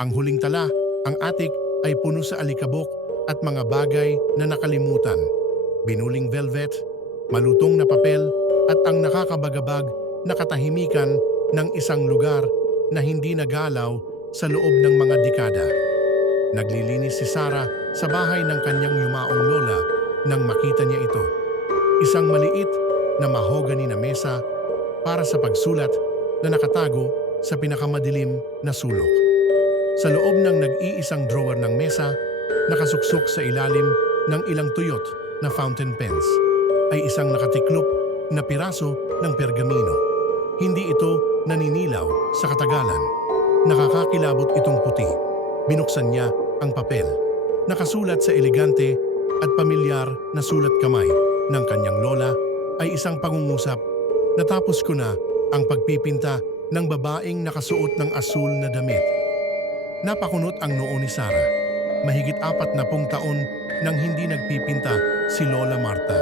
Ang huling tala, ang attic ay puno sa alikabok at mga bagay na nakalimutan. Binuling velvet, malutong na papel at ang nakakabagabag na katahimikan ng isang lugar na hindi nagalaw sa loob ng mga dekada. Naglilinis si Sarah sa bahay ng kanyang yumaong lola nang makita niya ito. Isang maliit na mahogany na mesa para sa pagsulat na nakatago sa pinakamadilim na sulok. Sa loob ng nag-iisang drawer ng mesa, nakasuksok sa ilalim ng ilang tuyot na fountain pens, ay isang nakatiklop na piraso ng pergamino. Hindi ito naninilaw sa katagalan. Nakakakilabot itong puti. Binuksan niya ang papel. Nakasulat sa elegante at pamilyar na sulat kamay ng kanyang lola ay isang pangungusap. Natapos ko na ang pagpipinta ng babaeng nakasuot ng asul na damit. Napakunot ang noo ni Sarah. Mahigit 40 taon nang hindi nagpipinta si Lola Marta.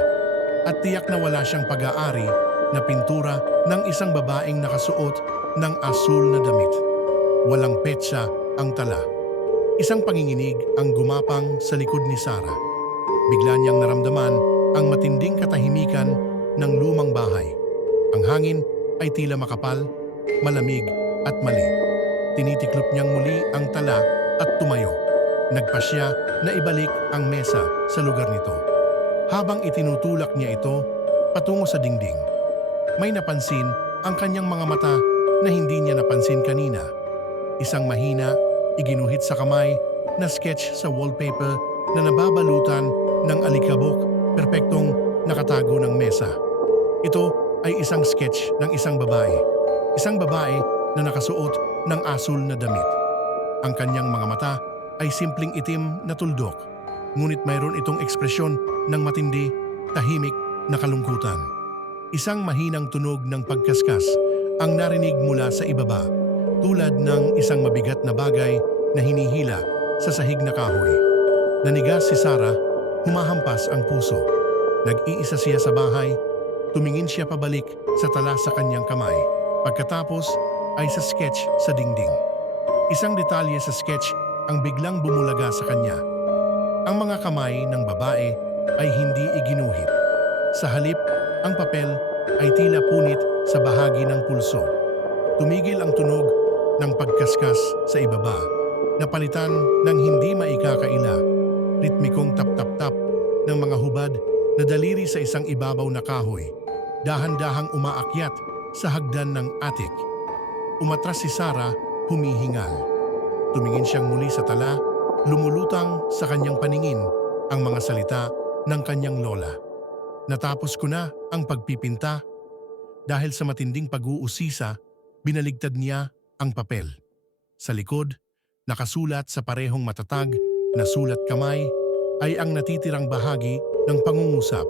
At tiyak na wala siyang pag-aari na pintura ng isang babaeng nakasuot ng asul na damit. Walang petsa ang tala. Isang panginginig ang gumapang sa likod ni Sarah. Bigla niyang naramdaman ang matinding katahimikan ng lumang bahay. Ang hangin ay tila makapal, malamig at mali. Tinitiklop niyang muli ang tala at tumayo. Nagpasya na ibalik ang mesa sa lugar nito. Habang itinutulak niya ito patungo sa dingding, may napansin ang kanyang mga mata na hindi niya napansin kanina. Isang mahina, iginuhit sa kamay na sketch sa wallpaper na nababalutan ng alikabok, perpektong nakatago ng mesa. Ito ay isang sketch ng isang babae. Isang babae na nakasuot ng asul na damit. Ang kanyang mga mata ay simpleng itim na tuldok, ngunit mayroon itong ekspresyon ng matindi, tahimik na kalungkutan. Isang mahinang tunog ng pagkaskas ang narinig mula sa ibaba, tulad ng isang mabigat na bagay na hinihila sa sahig na kahoy. Nanigas si Sarah, humahampas ang puso. Nag-iisa siya sa bahay, tumingin siya pabalik sa tala sa kanyang kamay. Pagkatapos ay sa sketch sa dingding. Isang detalye sa sketch ang biglang bumulaga sa kanya. Ang mga kamay ng babae ay hindi iginuhit. Sa halip, ang papel ay tila punit sa bahagi ng pulso. Tumigil ang tunog ng pagkaskas sa ibaba, napalitan ng hindi maikakaila, ritmikong tap-tap-tap ng mga hubad na daliri sa isang ibabaw na kahoy, dahan-dahang umaakyat sa hagdan ng attic. Umatras si Sarah, humihingal. Tumingin siyang muli sa tala, lumulutang sa kanyang paningin ang mga salita ng kanyang lola. Natapos ko na ang pagpipinta. Dahil sa matinding pag-uusisa, binaligtad niya ang papel. Sa likod, nakasulat sa parehong matatag na sulat kamay ay ang natitirang bahagi ng pangungusap.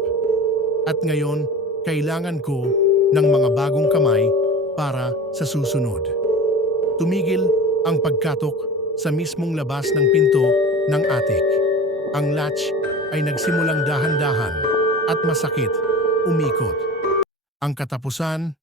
At ngayon, kailangan ko ng mga bagong kamay para sa susunod. Tumigil ang pagkatok sa mismong labas ng pinto ng attic. Ang latch ay nagsimulang dahan-dahan at masakit umikot. Ang katapusan